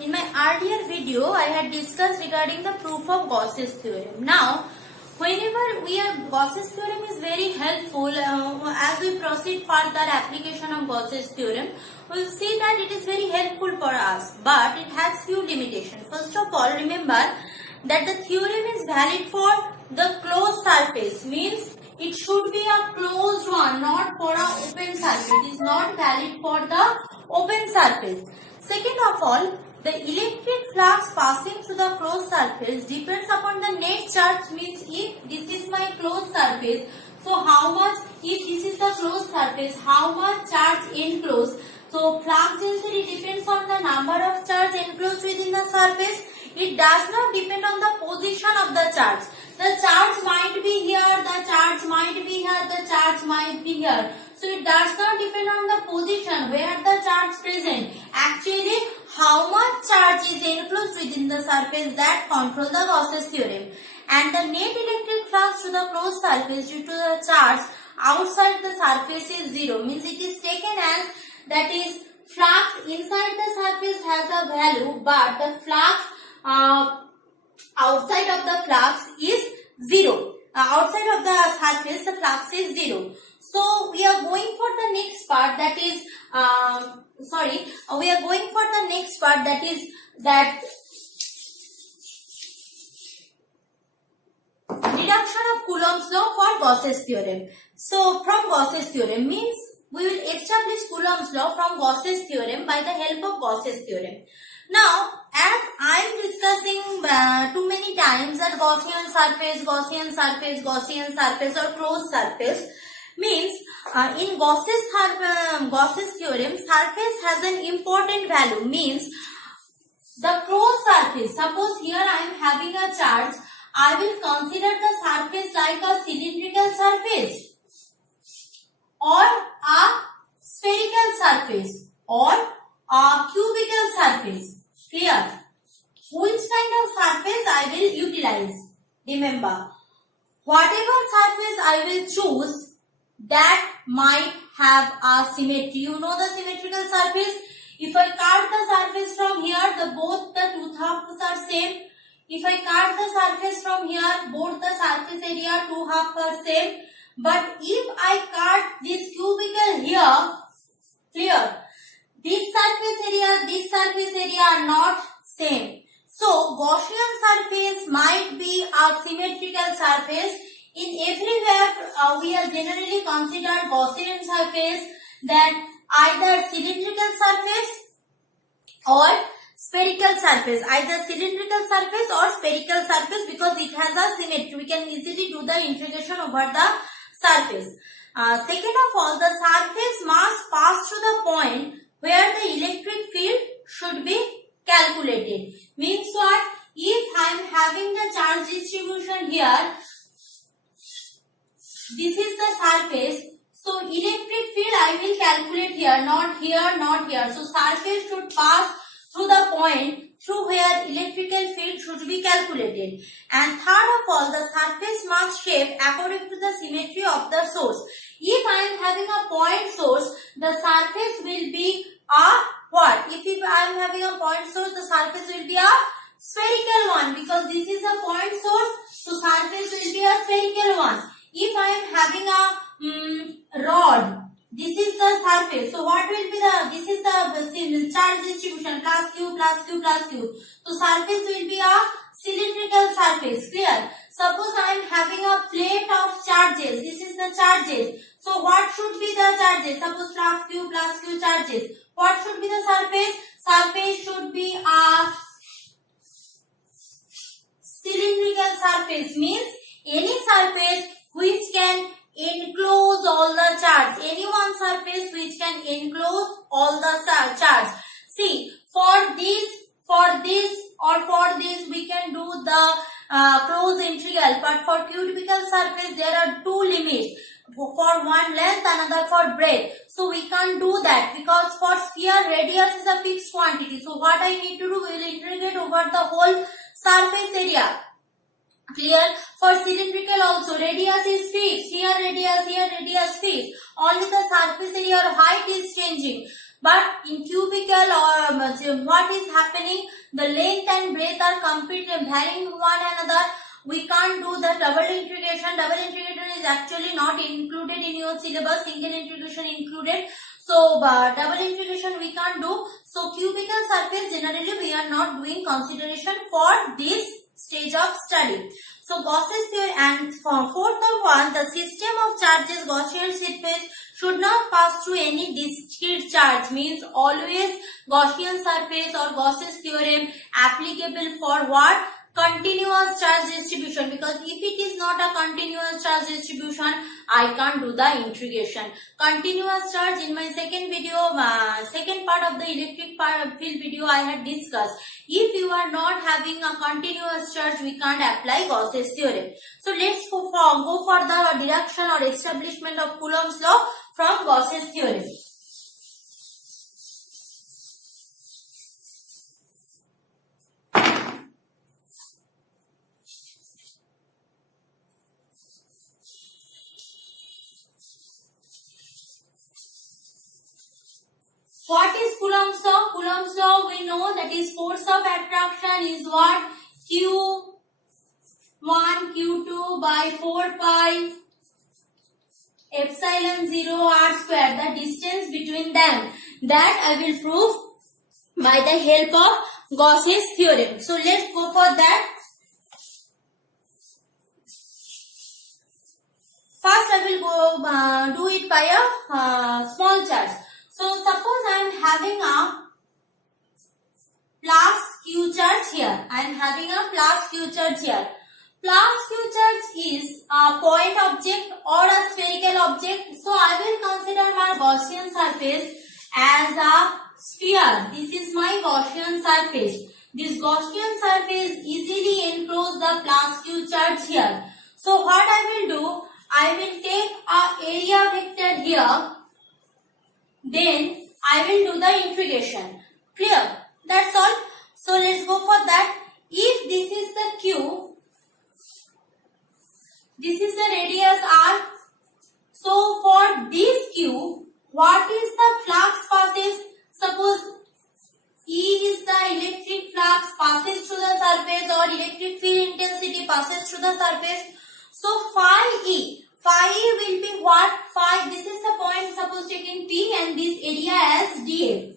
In my earlier video, I had discussed regarding the proof of Gauss's theorem. Now, Gauss's theorem is very helpful as we proceed further application of Gauss's theorem. We will see that it is very helpful for us, but it has few limitations. First of all, remember that the theorem is valid for the closed surface, means it should be a closed one, not for an open surface. It is not valid for the open surface. Second of all, the electric flux passing through the closed surface depends upon the net charge, means if this is my closed surface, so how much, if this is the closed surface, how much charge enclosed. So flux density depends on the number of charge enclosed within the surface. It does not depend on the position of the charge. The charge might be here, the charge might be here, the charge might be here. So it does not depend on the position where the charge present. Actually, how much charge is enclosed within the surface, that control the Gauss's theorem. And the net electric flux to the closed surface due to the charge outside the surface is zero. Means it is taken as that is flux inside the surface has a value, but the flux outside of the flux is zero. Outside of the surface, the flux is zero. So we are going for the next part, that is we are going for the next part, that is that reduction of Coulomb's law for Gauss's theorem. So from Gauss's theorem means we will establish Coulomb's law from Gauss's theorem by the help of Gauss's theorem. Now, as I am discussing too many times that Gaussian surface or closed surface, means in Gauss's theorem, surface has an important value, means the closed surface. Suppose here I am having a charge, I will consider the surface like a cylindrical surface or a spherical surface or a cubical surface. Clear? Which kind of surface I will utilize? Remember, whatever surface I will choose, that might have a symmetry. You know the symmetrical surface. If I cut the surface from here, both the two halves are same. If I cut the surface from here, both the surface area two halves are same. But if I cut this cubical here, clear? This surface area are not same. So Gaussian surface might be a symmetrical surface. In everywhere we are generally consider Gaussian surface that either cylindrical surface or spherical surface. Either cylindrical surface or spherical surface, because it has a symmetry. We can easily do the integration over the surface. Second of all, the surface must pass through the point where the electric field should be calculated. Means what? If I am having the charge distribution here, this is the surface, so electric field I will calculate here, not here, not here. So surface should pass through the point through where electrical field should be calculated. And third of all, the surface must shape according to the symmetry of the source. If I am having a point source, the surface will be a what? If I am having a point source, the surface will be a spherical one, because this is a point source, so surface will be a spherical one. If I am having a rod, this is the surface, so what will be this is the charge distribution, plus q, plus q, plus q. So surface will be a cylindrical surface. Clear? Suppose I am having a plate of charges, this is the charges. So what should be the charges? Suppose plus q charges. What should be the surface? Surface should be a cylindrical surface, means any surface which can enclose all the charge. Any one surface which can enclose all the charge. See, for this we can do the closed integral, but for cubical surface there are two limits. For one length, another for breadth. So we can't do that, because for sphere radius is a fixed quantity. So what I need to do, we will integrate over the whole surface area. Clear? For cylindrical also, radius is fixed. Here radius fixed. Only the surface area or height is changing. But in cubical or what is happening, the length and breadth are completely varying one another. We can't do the double integration. Double integration is actually not included in your syllabus. Single integration included. So double integration we can't do. So cubical surface generally we are not doing consideration for this stage of study. So Gauss's theory, and for fourth one, the system of charges Gaussian surface should not pass through any discrete charge, means always Gaussian surface or Gauss's theorem applicable for what? Continuous charge distribution, because if it is not a continuous charge distribution, I can't do the integration. Continuous charge, in my second video, second part of the electric field video I had discussed. If you are not having a continuous charge, we can't apply Gauss's theorem. So let's go for the deduction or establishment of Coulomb's law from Gauss's theorem. What is Coulomb's law? Coulomb's law we know that is force of attraction is what? Q1 Q2 by 4 pi epsilon 0 r square, the distance between them. That I will prove by the help of Gauss's theorem. So let's go for that. First I will go do it by a small charge. So suppose I am having a plus q charge here. I am having a plus q charge here. Plus q charge is a point object or a spherical object. So I will consider my Gaussian surface as a sphere. This is my Gaussian surface. This Gaussian surface easily enclose the plus q charge here. So what I will do, I will take a area vector here. Then I will do the integration. Clear? That's all. So let's go for that. If this is the Q, this is the radius R. So for this Q, what is the flux passes? Suppose E is the electric flux passes through the surface or electric field intensity passes through the surface. So phi E. Phi E will be what? Phi, this is the point, suppose taking P and this area as dA.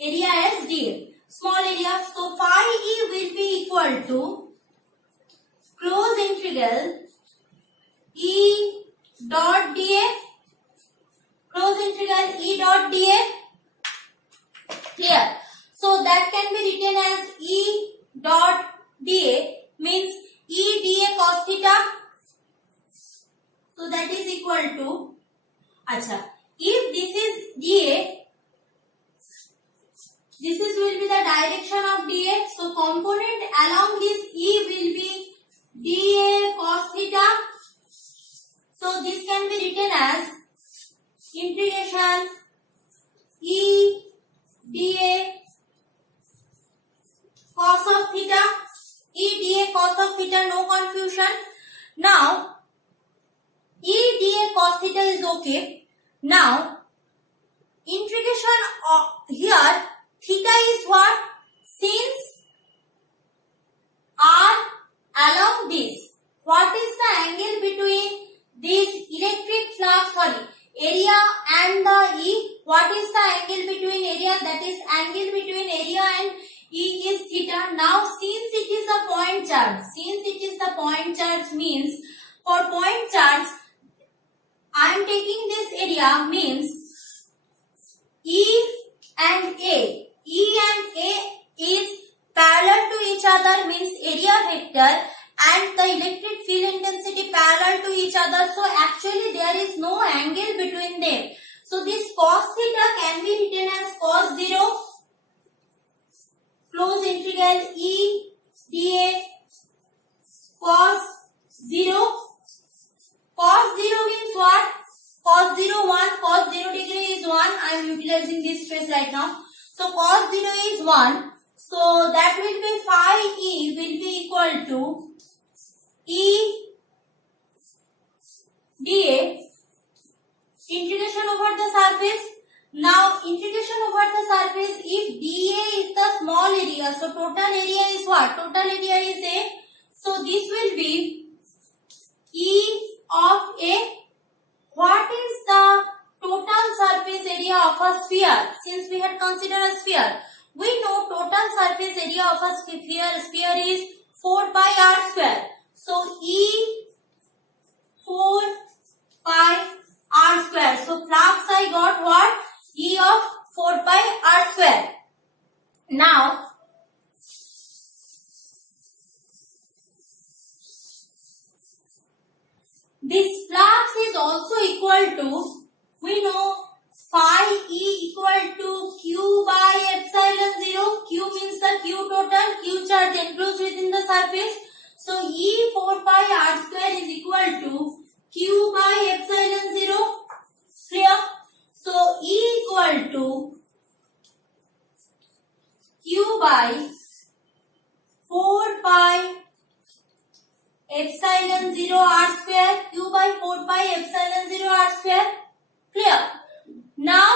Area as dA. Small area. So phi E will be equal to close integral E dot dA. Close integral E dot dA. Clear? So that can be written as E dot dA, means E dA cos theta. So that is equal to, if this is dA, this is will be the direction of dA. So component along this E will be dA cos theta. So this can be written as integration E dA cos of theta. E dA cos of theta, no confusion. Now E dA cos theta is okay. Now integration of here, theta is what? Since R along this, what is the angle between this electric flux, area and the E? What is the angle between area? That is angle between area and E is theta. Now since it is a point charge, means for point charge I am taking this area, means E and A is parallel to each other, means area vector and the electric field intensity parallel to each other. So actually there is no angle between them. So this cos theta can be written as cos 0, close integral E dA cos 0. Cos 0 means what? Cos 0 1, cos 0 degree is 1. I am utilizing this space right now. So cos 0 is 1. So that will be phi E will be equal to E dA integration over the surface. Now integration over the surface, if dA is the small area, so total area is what? Total area is A. So this will be E of A. What is the total surface area of a sphere? Since we had considered a sphere, we know total surface area of a sphere is 4 pi r square. So E 4 pi r square. So flux I got what? E of 4 pi r square. Now this flux is also equal to, we know phi E equal to Q by epsilon 0. Q means the Q total, Q charge enclosed within the surface. So E 4 pi r square is equal to Q by epsilon 0. Clear? So E equal to Q by 4 pi epsilon 0 r square. Q by 4 pi epsilon 0 r square. Clear? Now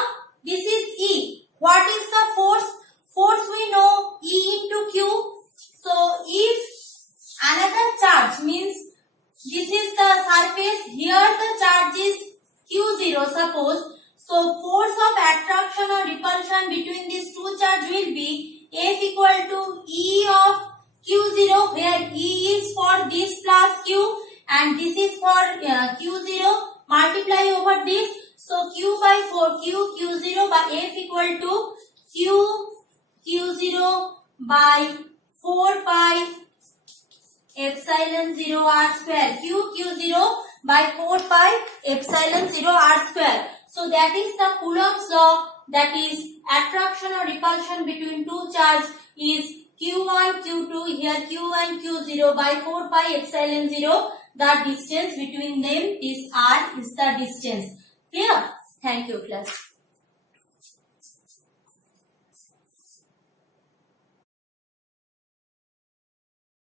this is E. What is the force? Force we know E into Q. So if another charge, means this is the surface, here the charge is Q0 suppose. So force of attraction or repulsion between these two charges will be F equal to E of Q0, where E is for this plus Q and this is for Q0, multiply over this. So Q by 4, Q0 by F equal to Q0 by 4 pi epsilon 0 r square. Q0 by 4 pi epsilon 0 r square. So that is the Coulomb's law, that is attraction or repulsion between two charges is Q1, Q2, here Q1, Q0 by 4 pi epsilon 0. The distance between them is R is the distance. Clear? Thank you class.